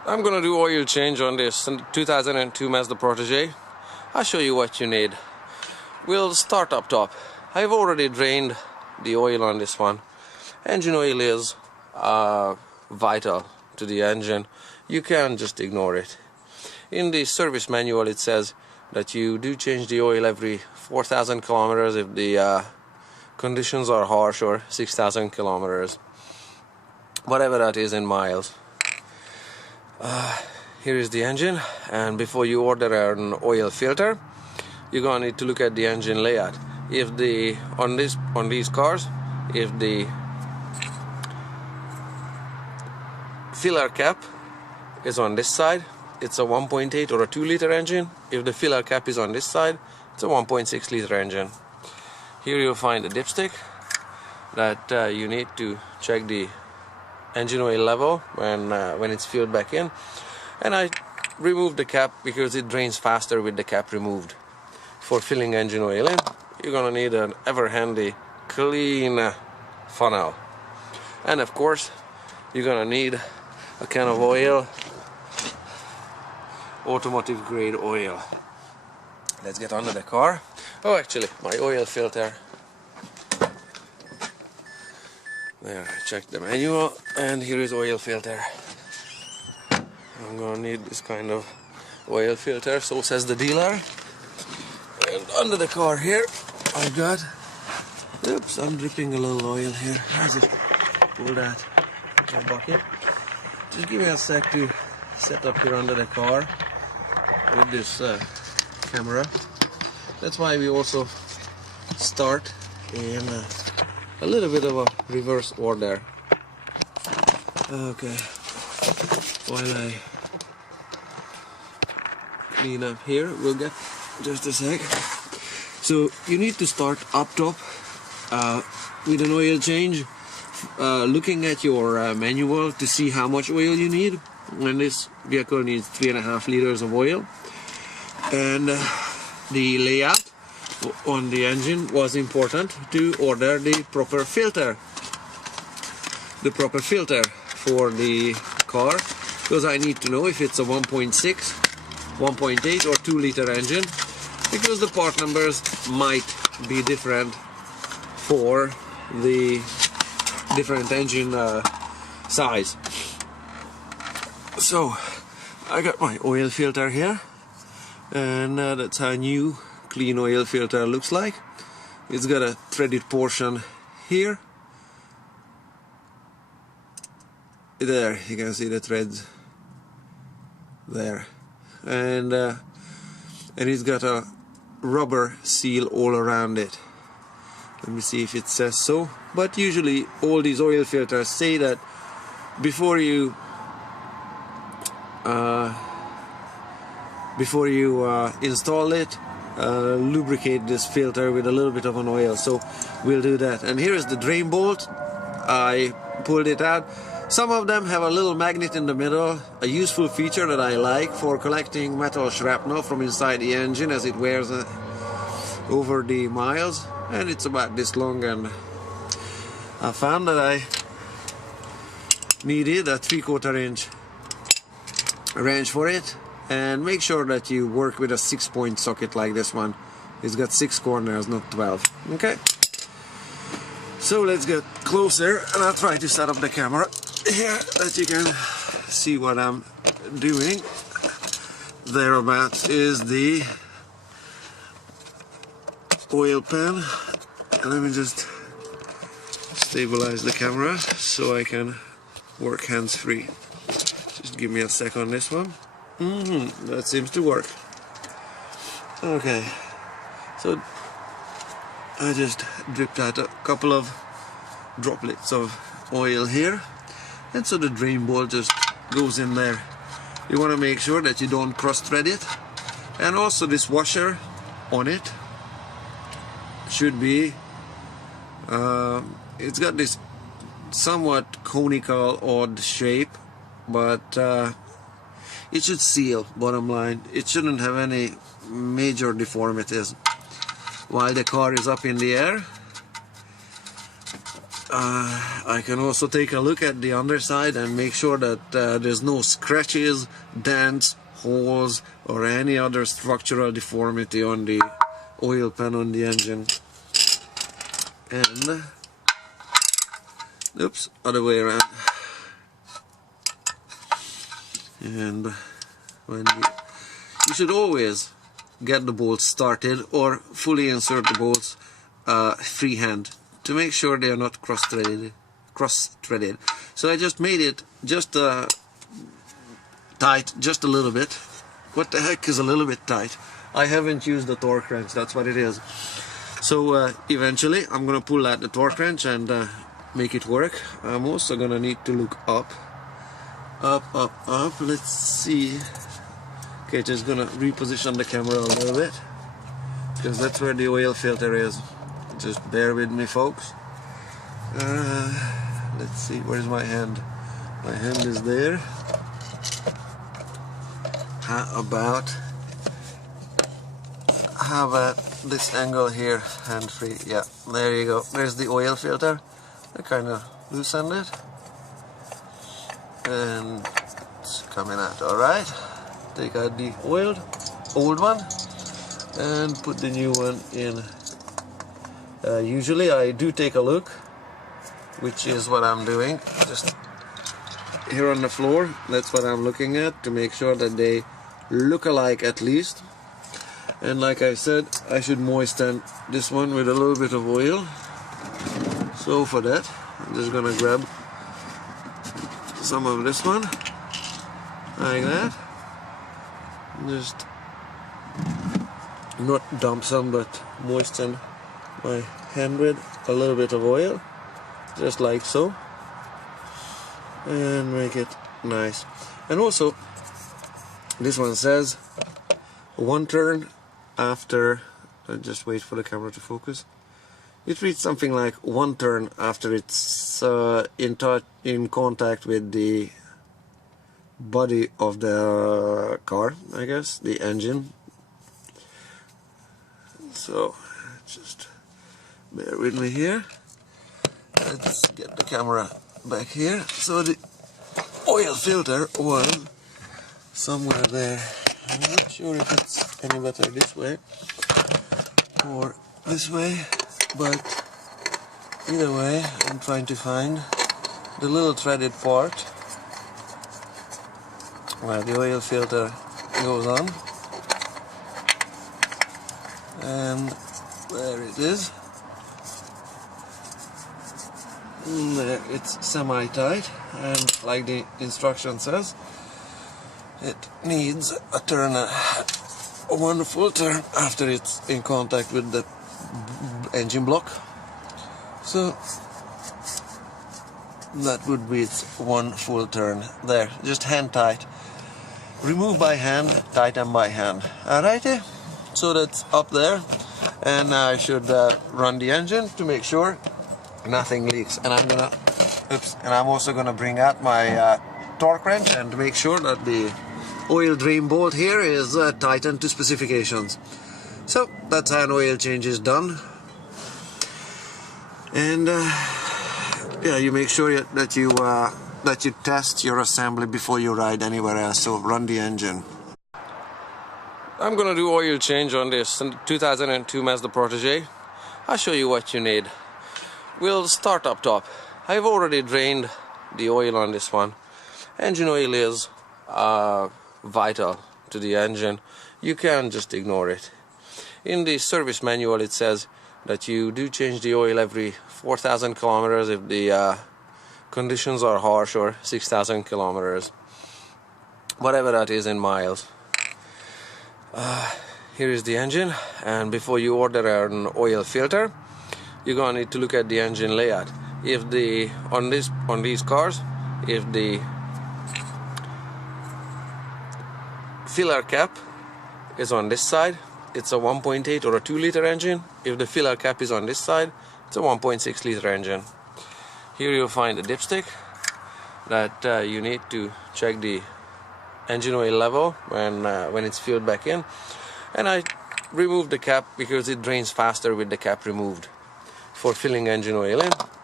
I'm gonna do oil change on this 2002 Mazda Protege. I'll show you what you need. We'll start up top. I've already drained the oil on this one. Engine oil is vital to the engine. You can't just ignore it. In the service manual it says that you do change the oil every 4,000 kilometers if the conditions are harsh, or 6,000 kilometers, whatever that is in miles. Here is the engine, and before you order an oil filter, you're gonna need to look at the engine layout. If on these cars, if the filler cap is on this side, it's a 1.8 or a 2-liter engine. If the filler cap is on this side, it's a 1.6-liter engine. Here you'll find a dipstick that you need to check the engine oil level when it's filled back in. And I removed the cap because it drains faster with the cap removed. For filling engine oil in, you're gonna need an ever handy clean funnel, and of course you're gonna need a can of oil, automotive grade oil. Let's get under the car. Oh, actually, my oil filter. There, I checked the manual, and here is oil filter. I'm gonna need this kind of oil filter, so says the dealer. And under the car here, I've got, oops, I'm dripping a little oil here. I'll just pull that in my bucket. Just give me a sec to set up here under the car with this camera. That's why we also start in a little bit of a reverse order. Okay, while I clean up here, we'll get just a sec. So you need to start up top with an oil change, looking at your manual to see how much oil you need. And this vehicle needs 3.5 liters of oil, and the layout on the engine was important to order the proper filter for the car, because I need to know if it's a 1.6, 1.8 or 2-liter engine, because the part numbers might be different for the different engine size. So I got my oil filter here, and that's how a new clean oil filter looks like. It's got a threaded portion here. There, you can see the threads there, and it's got a rubber seal all around it. Let me see if it says so, but usually all these oil filters say that before you install it, lubricate this filter with a little bit of an oil. So we'll do that. And here is the drain bolt. I pulled it out. Some of them have a little magnet in the middle, a useful feature that I like for collecting metal shrapnel from inside the engine as it wears over the miles. And it's about this long, and I found that I needed a 3/4 inch wrench for it. And make sure that you work with a 6-point socket like this one. It's got 6 corners, not 12. Okay, so let's get closer, and I'll try to set up the camera here that you can see what I'm doing. Thereabouts is the oil pan. Let me just stabilize the camera so I can work hands-free. Just give me a sec on this one. That seems to work. Okay, so I just dripped out a couple of droplets of oil here, and so the drain bolt just goes in there. You want to make sure that you don't cross-thread it, and also this washer on it should be it's got this somewhat conical odd shape, but it should seal, bottom line. It shouldn't have any major deformities while the car is up in the air. I can also take a look at the underside and make sure that there's no scratches, dents, holes or any other structural deformity on the oil pan on the engine. And oops, other way around. And you should always get the bolts started or fully insert the bolts freehand to make sure they are not cross-threaded. So I just made it just tight, just a little bit. What the heck is a little bit tight? I haven't used the torque wrench, that's what it is. So eventually I'm gonna pull out the torque wrench and make it work. I'm also gonna need to look up. Let's see. Okay, just gonna reposition the camera a little bit because that's where the oil filter is. Just bear with me, folks. Let's see, where's my hand? My hand is there. How about this angle here, hand free? Yeah, there you go. There's the oil filter. I kind of loosened it and it's coming out all right. Take out the old one and put the new one in. Usually I do take a look, which is what I'm doing. Just here on the floor, that's what I'm looking at to make sure that they look alike at least. And like I said, I should moisten this one with a little bit of oil. So for that, I'm just gonna grab some of this one, like that. Just not dump some, but moisten my hand with a little bit of oil, just like so, and make it nice. And also, this one says one turn after, just wait for the camera to focus. It reads something like one turn after it's in contact with the body of the car, I guess, the engine. So just bear with me here. Let's get the camera back here. So the oil filter was somewhere there. I'm not sure if it's any better this way or this way, but either way I'm trying to find the little threaded part where the oil filter goes on, and there it is. And there, it's semi-tight, and like the instruction says, it needs a turn, one full turn after it's in contact with the engine block. So that would be its one full turn there, just hand tight. Remove by hand, tighten by hand. Alrighty, so that's up there, and I should run the engine to make sure nothing leaks. And I'm also gonna bring out my torque wrench and make sure that the oil drain bolt here is tightened to specifications. So that's how an oil change is done. And yeah, you make sure that you test your assembly before you ride anywhere else. So run the engine. I'm gonna do oil change on this 2002 Mazda Protege. I'll show you what you need. We'll start up top. I've already drained the oil on this one. Engine oil is vital to the engine. You can't just ignore it. In the service manual it says that you do change the oil every 4,000 kilometers if the conditions are harsh, or 6,000 kilometers, whatever that is in miles. Here is the engine, and before you order an oil filter, you're gonna need to look at the engine layout. If on these cars, if the filler cap is on this side, it's a 1.8 or a 2-liter engine. If the filler cap is on this side, it's a 1.6-liter engine. Here you'll find a dipstick that you need to check the engine oil level when it's filled back in. And I removed the cap because it drains faster with the cap removed. For filling engine oil in,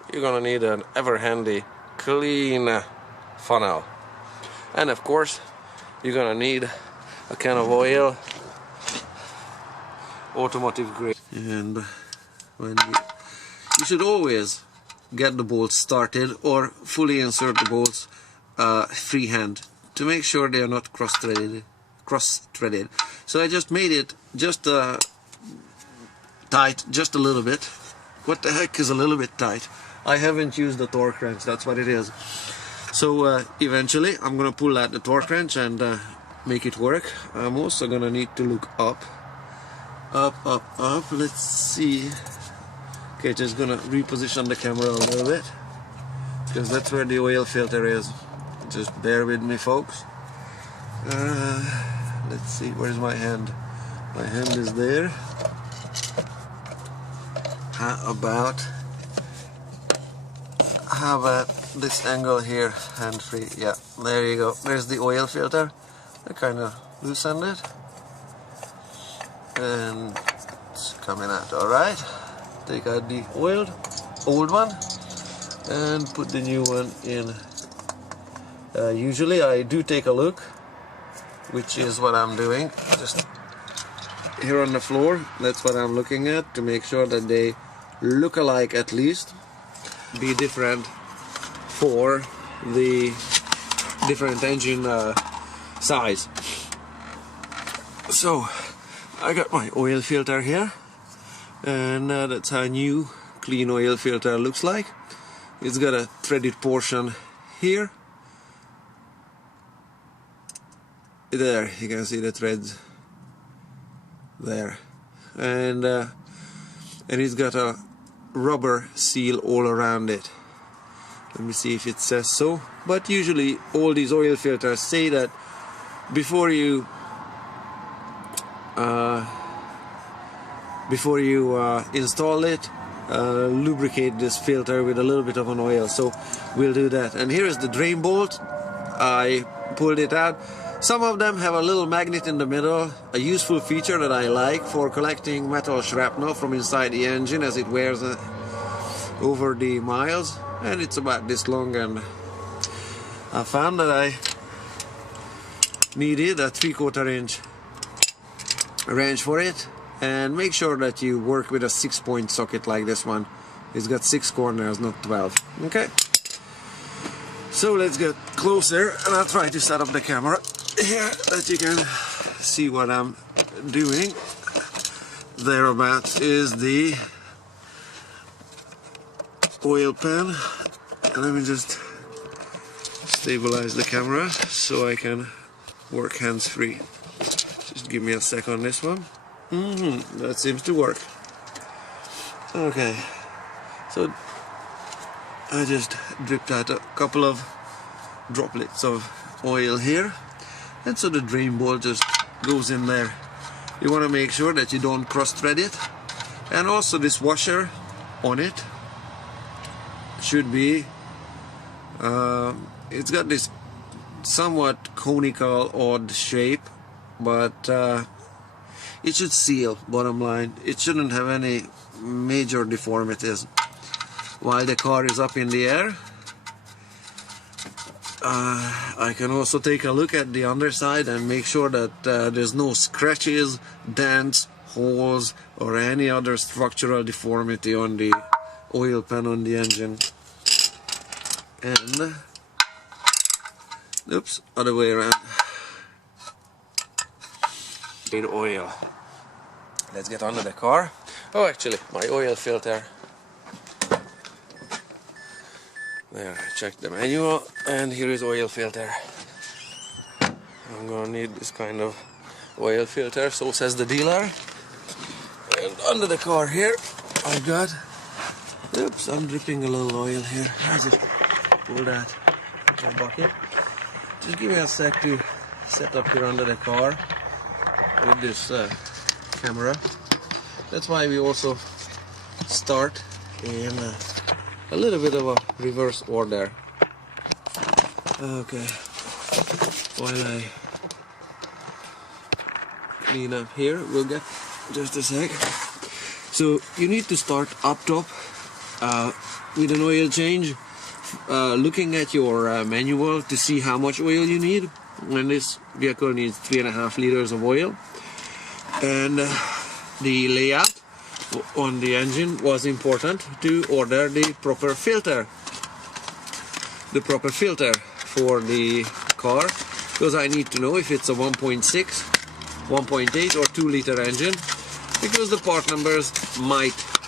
you're gonna need an ever handy clean funnel, and of course you're gonna need a can of oil, automotive grade. And you should always get the bolts started or fully insert the bolts freehand to make sure they are not cross-threaded. So I just made it just tight, just a little bit. What the heck is a little bit tight? I haven't used the torque wrench, that's what it is. So eventually I'm gonna pull out the torque wrench and make it work. I'm also gonna need to look up. Let's see. Okay, just gonna reposition the camera a little bit because that's where the oil filter is. Just bear with me, folks. Let's see, where's my hand? My hand is there. How about this angle here, hand free? Yeah, there you go. There's the oil filter. I kind of loosened it and it's coming out all right. Take out the old one and put the new one in. Usually I do take a look, which is what I'm doing. Just here on the floor, that's what I'm looking at to make sure that they look alike, at least be different for the different engine size. So I got my oil filter here, and that's how a new clean oil filter looks like. It's got a threaded portion here. There you can see the threads there, and it's got a rubber seal all around it. Let me see if it says so, but usually all these oil filters say that before you install it, lubricate this filter with a little bit of an oil. So we'll do that. And here is the drain bolt. I pulled it out. Some of them have a little magnet in the middle, a useful feature that I like for collecting metal shrapnel from inside the engine as it wears over the miles. And it's about this long, and I found that I needed a 3/4 inch wrench for it. And make sure that you work with a 6-point socket like this one. It's got 6 corners, not 12. Okay, so let's get closer and I'll try to set up the camera here that you can see what I'm doing. Thereabouts is the oil pan. Let me just stabilize the camera so I can work hands-free. Just give me a sec on this one. That seems to work. Okay, so I just dripped out a couple of droplets of oil here, and so the drain bolt just goes in there. You want to make sure that you don't cross-thread it, and also this washer on it should be it's got this somewhat conical odd shape, but it should seal, bottom line. It shouldn't have any major deformities while the car is up in the air. I can also take a look at the underside and make sure that there's no scratches, dents, holes, or any other structural deformity on the oil pan on the engine. And oops, other way around. Need oil. Let's get under the car. Oh, actually, my oil filter. There, I checked the manual, and here is oil filter. I'm gonna need this kind of oil filter, so says the dealer. And under the car here, I've got. Oops, I'm dripping a little oil here. I just pull that bucket. Just give me a sec to set up here under the car with this camera. That's why we also start in a little bit of a reverse order. Okay, while I clean up here, we'll get just a sec. So you need to start up top with an oil change, looking at your manual to see how much oil you need. And this vehicle needs 3.5 liters of oil. And the layout on the engine was important to order the proper filter. The proper filter for the car, because I need to know if it's a 1.6, 1.8 or 2 liter engine, because the part numbers might